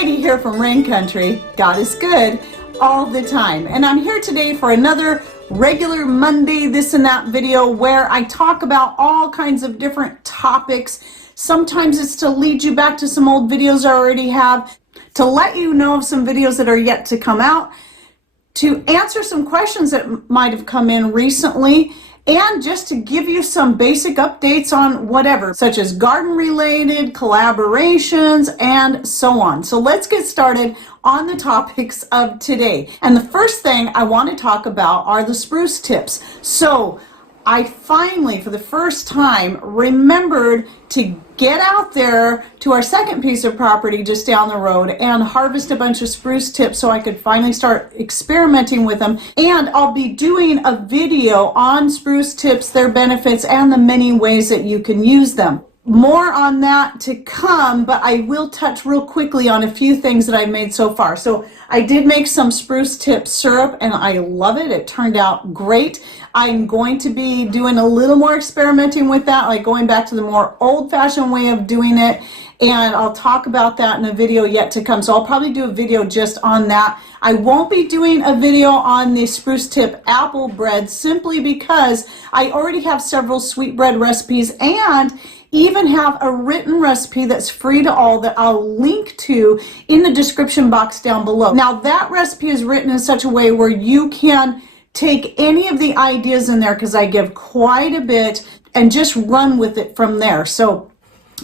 Heidi here from Rain Country. God is good all the time. And I'm here today for another regular Monday this and that video where I talk about all kinds of different topics. Sometimes it's to lead you back to some old videos I already have, to let you know of some videos that are yet to come out, to answer some questions that might have come in recently, and just to give you some basic updates on whatever, such as garden related, collaborations, and so on. So let's get started on the topics of today. And the first thing I want to talk about are the spruce tips. So I finally, for the first time, remembered to get out there to our second piece of property just down the road and harvest a bunch of spruce tips so I could finally start experimenting with them. And I'll be doing a video on spruce tips, their benefits, and the many ways that you can use them. More on that to come, but I will touch real quickly on a few things that I've made so far. So I did make some spruce tip syrup and I love it. It turned out great. I'm going to be doing a little more experimenting with that, like going back to the more old-fashioned way of doing it, and I'll talk about that in a video yet to come. So I'll probably do a video just on that. I won't be doing a video on the spruce tip apple bread simply because I already have several sweetbread recipes and even have a written recipe that's free to all that I'll link to in the description box down below. Now that recipe is written in such a way where you can take any of the ideas in there, because I give quite a bit, and just run with it from there. So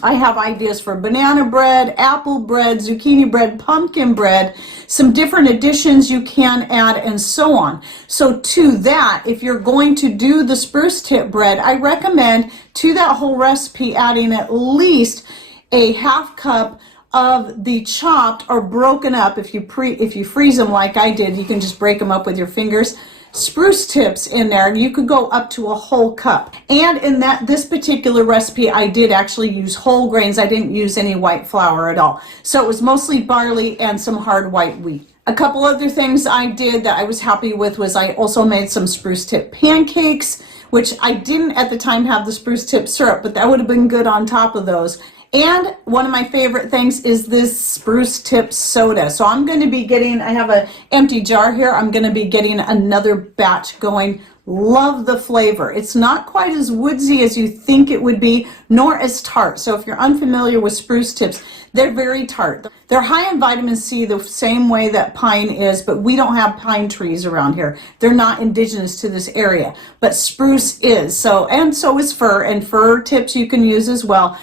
I have ideas for banana bread, apple bread, zucchini bread, pumpkin bread, some different additions you can add, and so on. So to that, if you're going to do the spruce tip bread, I recommend to that whole recipe adding at least a half cup of the chopped or broken up, if you freeze them like I did, you can just break them up with your fingers, spruce tips in there, and you could go up to a whole cup. And in this particular recipe, I did actually use whole grains. I didn't use any white flour at all. So it was mostly barley and some hard white wheat. A couple other things I did that I was happy with was I also made some spruce tip pancakes, which I didn't at the time have the spruce tip syrup, but that would have been good on top of those. And one of my favorite things is this spruce tip soda. So I'm going to be getting, I have an empty jar here, I'm going to be getting another batch going. Love the flavor. It's not quite as woodsy as you think it would be, nor as tart. So if you're unfamiliar with spruce tips, they're very tart. They're high in vitamin C the same way that pine is, but we don't have pine trees around here. They're not indigenous to this area, but spruce is. So, and so is fir, and fir tips you can use as well.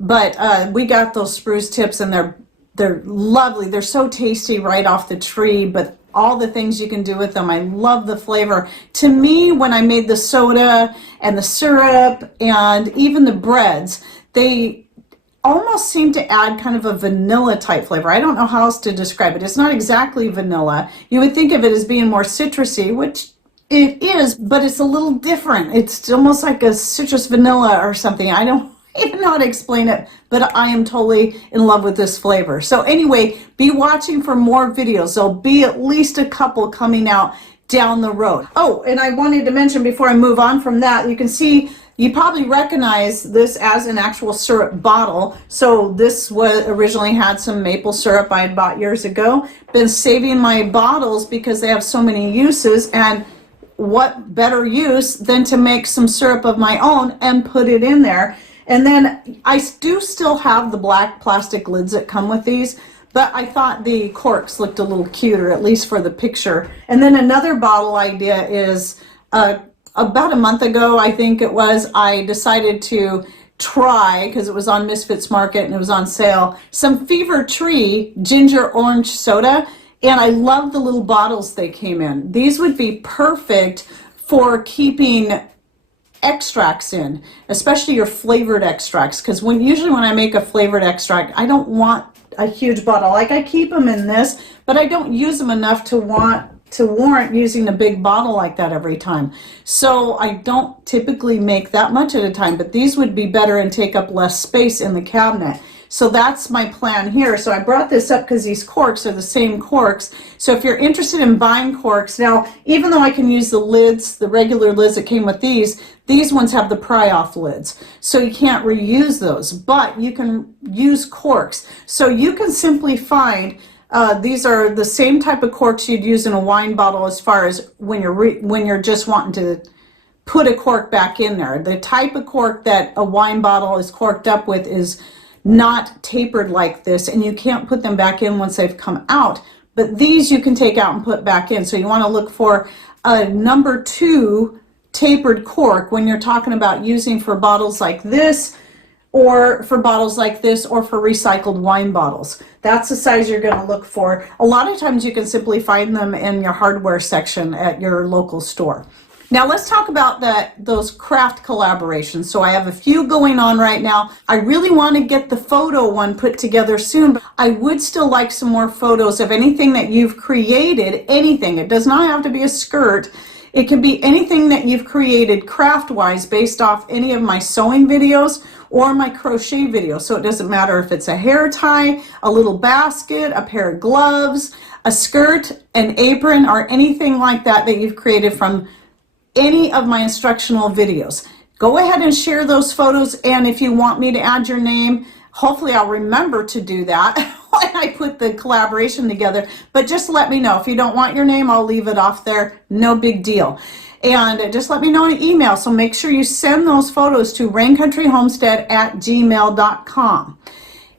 But we got those spruce tips and they're lovely. They're so tasty right off the tree, but all the things you can do with them, I love the flavor. To me, when I made the soda and the syrup and even the breads, they almost seem to add kind of a vanilla type flavor. I don't know how else to describe it. It's not exactly vanilla. You would think of it as being more citrusy, which it is, but it's a little different. It's almost like a citrus vanilla or something. I don't even know how to explain it, but I am totally in love with this flavor. So anyway, be watching for more videos. There'll be at least a couple coming out down the road. Oh, and I wanted to mention before I move on from that, you can see, you probably recognize this as an actual syrup bottle. So this was originally had some maple syrup I had bought years ago. Been saving my bottles because they have so many uses, and what better use than to make some syrup of my own and put it in there. And then I do still have the black plastic lids that come with these, but I thought the corks looked a little cuter, at least for the picture. And then another bottle idea is about a month ago, I think it was, I decided to try, because it was on Misfits Market and it was on sale, some Fever Tree ginger orange soda. And I love the little bottles they came in. These would be perfect for keeping extracts in, especially your flavored extracts, because usually when I make a flavored extract, I don't want a huge bottle. Like, I keep them in this, but I don't use them enough to warrant using a big bottle like that every time. So I don't typically make that much at a time, but these would be better and take up less space in the cabinet. So that's my plan here. So I brought this up because these corks are the same corks. So if you're interested in buying corks, now, even though I can use the lids, the regular lids that came with these, These ones have the pry-off lids, so you can't reuse those, but you can use corks. So you can simply find, these are the same type of corks you'd use in a wine bottle as far as when you're just wanting to put a cork back in there. The type of cork that a wine bottle is corked up with is not tapered like this, and you can't put them back in once they've come out. But these you can take out and put back in. So you want to look for a number 2 tapered cork when you're talking about using for bottles like this, or for bottles like this, or for recycled wine bottles. That's the size you're going to look for. A lot of times you can simply find them in your hardware section at your local store. Now let's talk about those craft collaborations. So I have a few going on right now. I really want to get the photo one put together soon, but I would still like some more photos of anything that you've created, anything. It does not have to be a skirt. It can be anything that you've created craft-wise based off any of my sewing videos or my crochet videos. So it doesn't matter if it's a hair tie, a little basket, a pair of gloves, a skirt, an apron, or anything like that that you've created from any of my instructional videos. Go ahead and share those photos, and if you want me to add your name, hopefully I'll remember to do that when I put the collaboration together, but just let me know. If you don't want your name, I'll leave it off there, no big deal. And just let me know in an email, so make sure you send those photos to raincountryhomestead@gmail.com.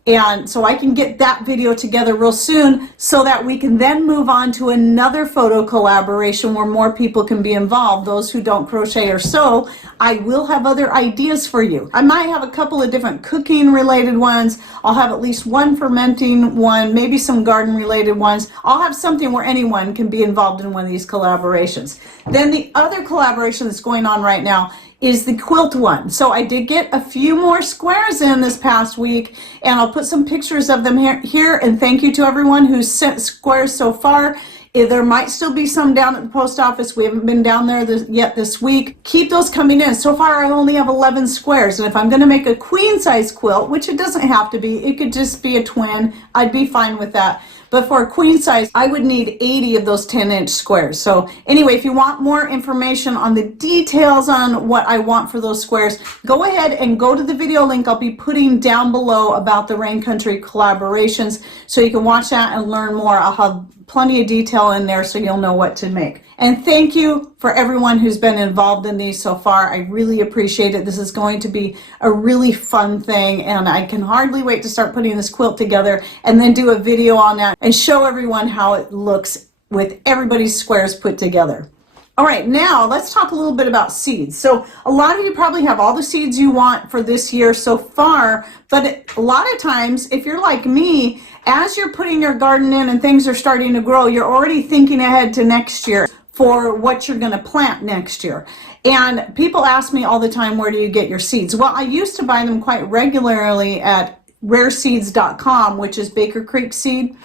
And so I can get that video together real soon so that we can then move on to another photo collaboration where more people can be involved. Those who don't crochet or sew, I will have other ideas for you. I might have a couple of different cooking related ones. I'll have at least one fermenting one, maybe some garden related ones. I'll have something where anyone can be involved in one of these collaborations. Then the other collaboration that's going on right now is the quilt one. So I did get a few more squares in this past week, and I'll put some pictures of them here, and thank you to everyone who's sent squares so far. There might still be some down at the post office. We haven't been down there yet this week. Keep those coming in. So far I only have 11 squares, and if I'm going to make a queen size quilt, which it doesn't have to be, it could just be a twin, I'd be fine with that. But for a queen size, I would need 80 of those 10-inch squares. So anyway, if you want more information on the details on what I want for those squares, go ahead and go to the video link I'll be putting down below about the Rain Country collaborations, so you can watch that and learn more. I'll have plenty of detail in there so you'll know what to make. And thank you for everyone who's been involved in these so far. I really appreciate it. This is going to be a really fun thing, and I can hardly wait to start putting this quilt together and then do a video on that and show everyone how it looks with everybody's squares put together. All right, now let's talk a little bit about seeds. So a lot of you probably have all the seeds you want for this year so far, but a lot of times, if you're like me, as you're putting your garden in and things are starting to grow, you're already thinking ahead to next year for what you're going to plant next year. And people ask me all the time, where do you get your seeds? Well, I used to buy them quite regularly at rareseeds.com, which is Baker Creek seed.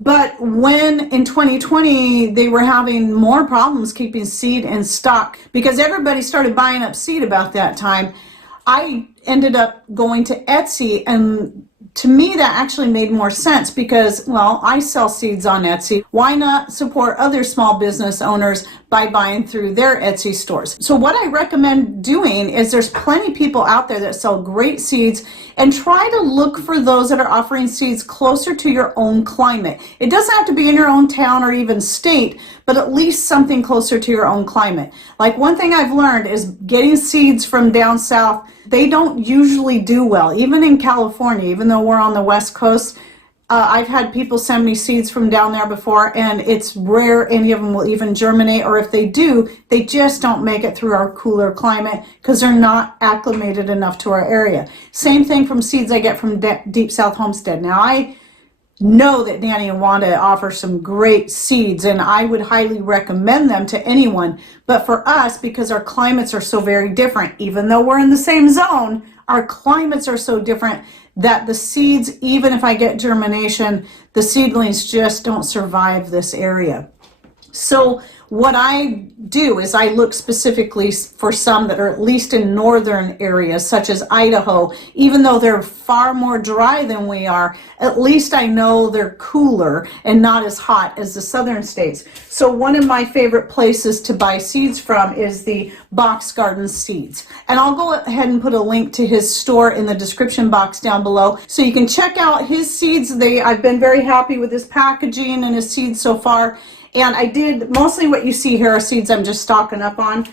But when in 2020 they were having more problems keeping seed in stock because everybody started buying up seed about that time, I ended up going to Etsy, and to me that actually made more sense because, well, I sell seeds on Etsy. Why not support other small business owners by buying through their Etsy stores? So what I recommend doing is, there's plenty of people out there that sell great seeds, and try to look for those that are offering seeds closer to your own climate. It doesn't have to be in your own town or even state, but at least something closer to your own climate. Like, one thing I've learned is getting seeds from down south, they don't usually do well. Even in California, even though we're on the West Coast, I've had people send me seeds from down there before, and it's rare any of them will even germinate, or if they do, they just don't make it through our cooler climate because they're not acclimated enough to our area. Same thing from seeds I get from Deep South Homestead. Now, I know that Danny and Wanda offer some great seeds, and I would highly recommend them to anyone. But for us, because our climates are so very different, even though we're in the same zone, our climates are so different that the seeds, even if I get germination, the seedlings just don't survive this area. So what I do is I look specifically for some that are at least in northern areas, such as Idaho. Even though they're far more dry than we are, at least I know they're cooler and not as hot as the southern states. So one of my favorite places to buy seeds from is the Box Garden Seeds. And I'll go ahead and put a link to his store in the description box down below, so you can check out his seeds. I've been very happy with his packaging and his seeds so far. And I did, mostly what you see here are seeds I'm just stocking up on.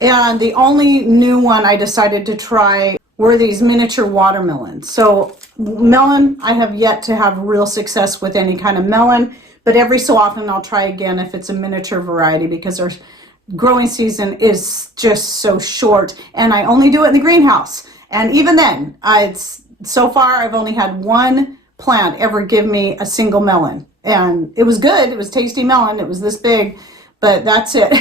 And the only new one I decided to try were these miniature watermelons. So melon, I have yet to have real success with any kind of melon, but every so often I'll try again if it's a miniature variety, because our growing season is just so short, and I only do it in the greenhouse. And even then, so far I've only had one plant ever give me a single melon. And it was good. It was tasty melon. It was this big, but that's it.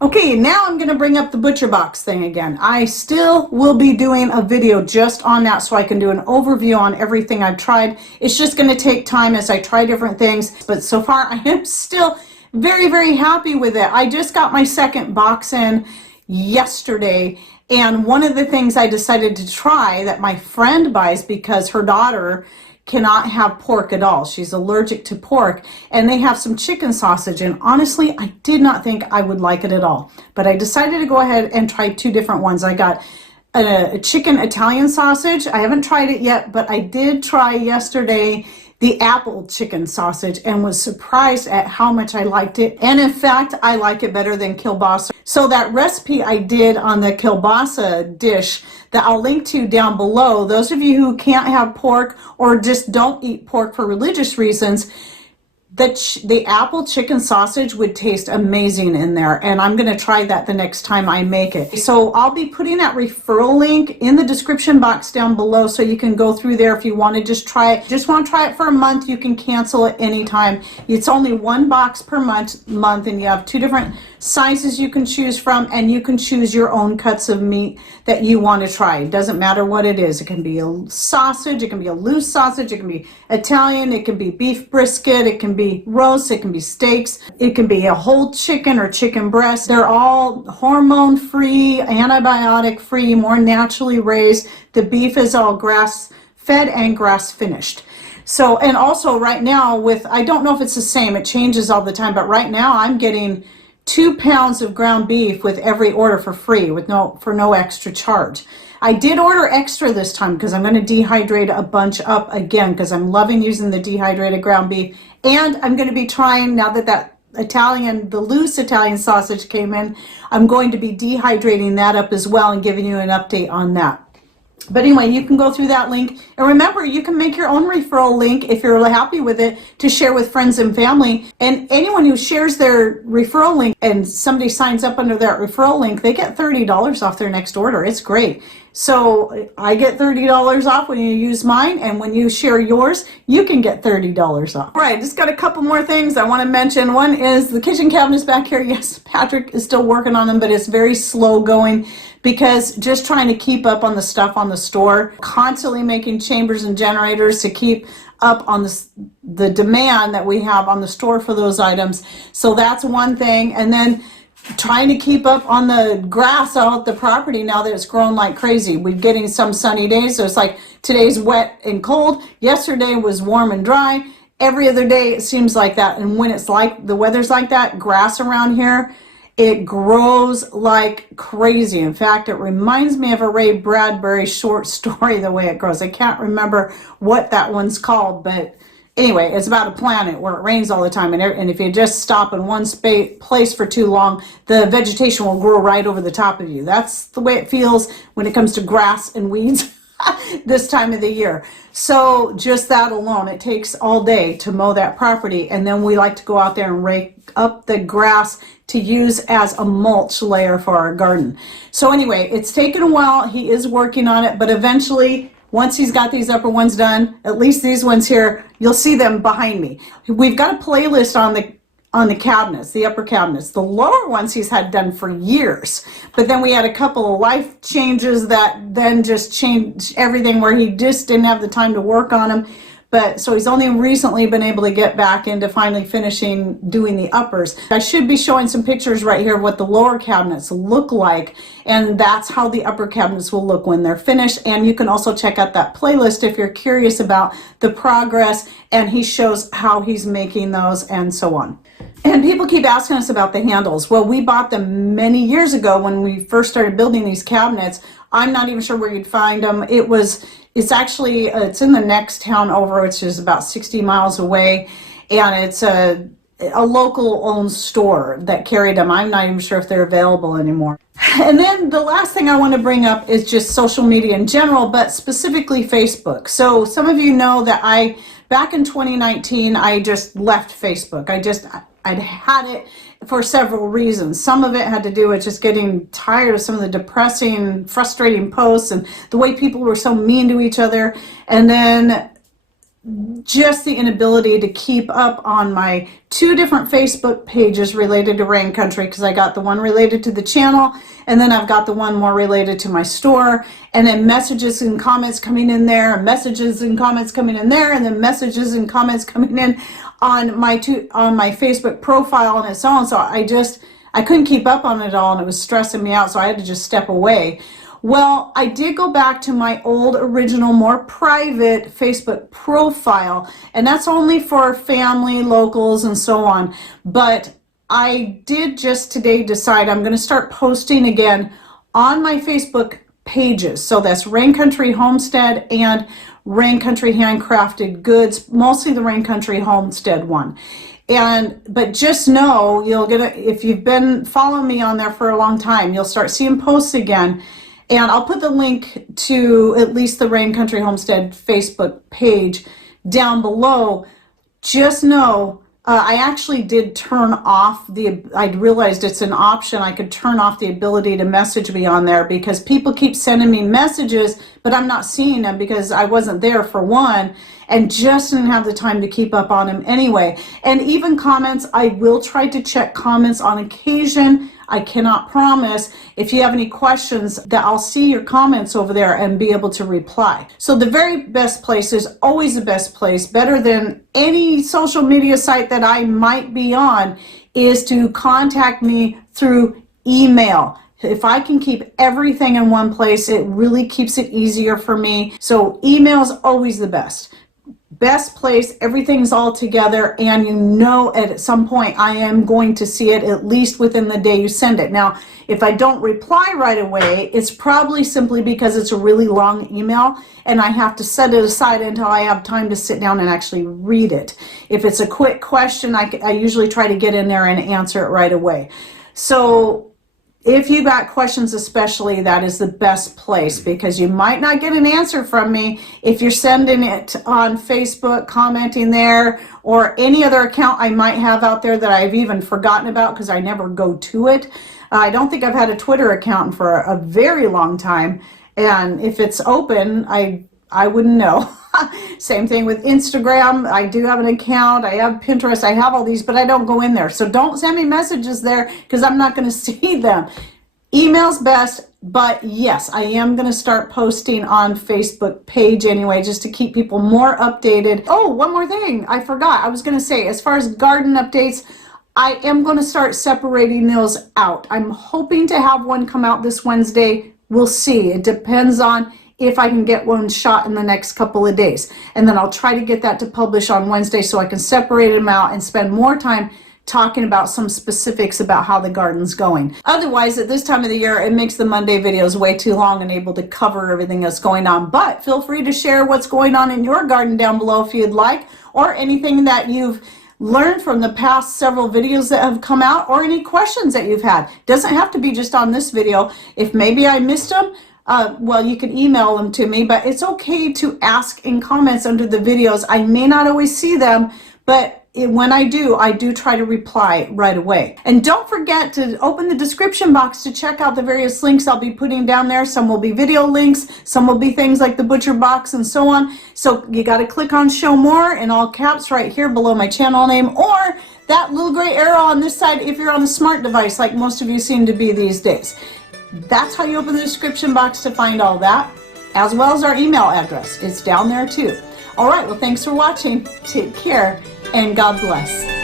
Okay, now I'm going to bring up the butcher box thing again. I still will be doing a video just on that, so I can do an overview on everything I've tried. It's just going to take time as I try different things, but so far I am still very, very happy with it. I just got my second box in yesterday, and one of the things I decided to try that my friend buys, because her daughter cannot have pork at all. She's allergic to pork, and they have some chicken sausage, and honestly, I did not think I would like it at all. But I decided to go ahead and try two different ones. I got a chicken Italian sausage. I haven't tried it yet, but I did try yesterday the apple chicken sausage and was surprised at how much I liked it. And in fact, I like it better than kielbasa. So that recipe I did on the kielbasa dish that I'll link to down below, those of you who can't have pork or just don't eat pork for religious reasons, the apple chicken sausage would taste amazing in there, and I'm going to try that the next time I make it. So I'll be putting that referral link in the description box down below, so you can go through there if you want to just try it. Just want to try it for a month. You can cancel it anytime. It's only one box per month, and you have two different sizes you can choose from, and you can choose your own cuts of meat that you want to try. It doesn't matter what it is. It can be a sausage, it can be a loose sausage, it can be Italian, it can be beef brisket, it can be roast, it can be steaks, it can be a whole chicken or chicken breast. They're all hormone free, antibiotic free, more naturally raised. The beef is all grass fed and grass finished. So, and also right now I don't know if it's the same, it changes all the time, but right now I'm getting 2 pounds of ground beef with every order for free, for no extra charge. I did order extra this time because I'm going to dehydrate a bunch up again, because I'm loving using the dehydrated ground beef. And I'm going to be trying, now that the loose Italian sausage came in, I'm going to be dehydrating that up as well and giving you an update on that. But anyway, you can go through that link. And remember, you can make your own referral link if you're happy with it to share with friends and family. And anyone who shares their referral link and somebody signs up under that referral link, they get $30 off their next order. It's great. So I get $30 off when you use mine, and when you share yours, you can get $30 off. All right, just got a couple more things I want to mention. One is the kitchen cabinets back here. Yes, Patrick is still working on them, but it's very slow going, because just trying to keep up on the stuff on the store, constantly making chambers and generators to keep up on the demand that we have on the store for those items. So that's one thing. And then trying to keep up on the grass out the property now that it's grown like crazy. We're getting some sunny days, so it's like today's wet and cold. Yesterday was warm and dry. Every other day it seems like that. And when it's like the weather's like that, grass around here, it grows like crazy. In fact, it reminds me of a Ray Bradbury short story, the way it grows. I can't remember what that one's called, but anyway, it's about a planet where it rains all the time, and if you just stop in one place for too long, the vegetation will grow right over the top of you. That's the way it feels when it comes to grass and weeds this time of the year. So just that alone, it takes all day to mow that property, and then we like to go out there and rake up the grass to use as a mulch layer for our garden. So anyway, it's taken a while. He is working on it, but eventually, once he's got these upper ones done, at least these ones here, you'll see them behind me. We've got a playlist on the cabinets, the upper cabinets. The lower ones he's had done for years, but then we had a couple of life changes that then just changed everything, where he just didn't have the time to work on them. but so he's only recently been able to get back into finally finishing doing the uppers. I should be showing some pictures right here of what the lower cabinets look like, and that's how the upper cabinets will look when they're finished. And you can also check out that playlist if you're curious about the progress, and he shows how he's making those and so on. And people keep asking us about the handles. Well, we bought them many years ago when we first started building these cabinets. I'm not even sure where you'd find them. It's actually, it's in the next town over, which is about 60 miles away. And it's a local owned store that carried them. I'm not even sure if they're available anymore. And then the last thing I want to bring up is just social media in general, but specifically Facebook. So some of you know that back in 2019, I just left Facebook. I'd had it for several reasons. Some of it had to do with just getting tired of some of the depressing, frustrating posts and the way people were so mean to each other. And then just the inability to keep up on my 2 different Facebook pages related to Rain Country, because I got the one related to the channel, and then I've got the one more related to my store, and then messages and comments coming in there, and messages and comments coming in there, and then messages and comments coming in on my Facebook profile and so on. So I couldn't keep up on it all, and it was stressing me out, so I had to just step away. Well, I did go back to my old original, more private Facebook profile, and that's only for family, locals, and so on. But I did just today decide I'm going to start posting again on my Facebook pages. So that's Rain Country Homestead and Rain Country Handcrafted Goods, mostly the Rain Country Homestead one. But just know, if you've been following me on there for a long time, you'll start seeing posts again. And I'll put the link to at least the Rain Country Homestead Facebook page down below. Just know, I actually did turn off I realized it's an option. I could turn off the ability to message me on there, because people keep sending me messages, but I'm not seeing them because I wasn't there for one, and just didn't have the time to keep up on them anyway. And even comments, I will try to check comments on occasion. I cannot promise. If you have any questions, that I'll see your comments over there and be able to reply. So the very best place is always the best place, better than any social media site that I might be on, is to contact me through email. If I can keep everything in one place, it really keeps it easier for me. So email is always the best place. Everything's all together, and at some point I am going to see it at least within the day you send it. Now, if I don't reply right away, it's probably simply because it's a really long email and I have to set it aside until I have time to sit down and actually read it. If it's a quick question, I usually try to get in there and answer it right away. So if you got questions especially, that is the best place, because you might not get an answer from me if you're sending it on Facebook, commenting there, or any other account I might have out there that I've even forgotten about because I never go to it. I don't think I've had a Twitter account for a very long time, and if it's open, I wouldn't know. Same thing with Instagram. I do have an account. I have Pinterest. I have all these, but I don't go in there. So don't send me messages there because I'm not going to see them. Email's best, but yes, I am going to start posting on Facebook page anyway, just to keep people more updated. Oh, one more thing I forgot. I was going to say, as far as garden updates, I am going to start separating those out. I'm hoping to have one come out this Wednesday. We'll see. It depends on if I can get one shot in the next couple of days. And then I'll try to get that to publish on Wednesday so I can separate them out and spend more time talking about some specifics about how the garden's going. Otherwise, at this time of the year, it makes the Monday videos way too long and able to cover everything that's going on. But feel free to share what's going on in your garden down below if you'd like, or anything that you've learned from the past several videos that have come out, or any questions that you've had. Doesn't have to be just on this video. If maybe I missed them, well, you can email them to me, but it's okay to ask in comments under the videos. I may not always see them, but when I do try to reply right away. And don't forget to open the description box to check out the various links I'll be putting down there. Some will be video links, some will be things like the butcher box and so on. So you got to click on show more in all caps right here below my channel name, or that little gray arrow on this side if you're on a smart device like most of you seem to be these days. That's how you open the description box to find all that, as well as our email address. It's down there too. All right, well, thanks for watching. Take care and God bless.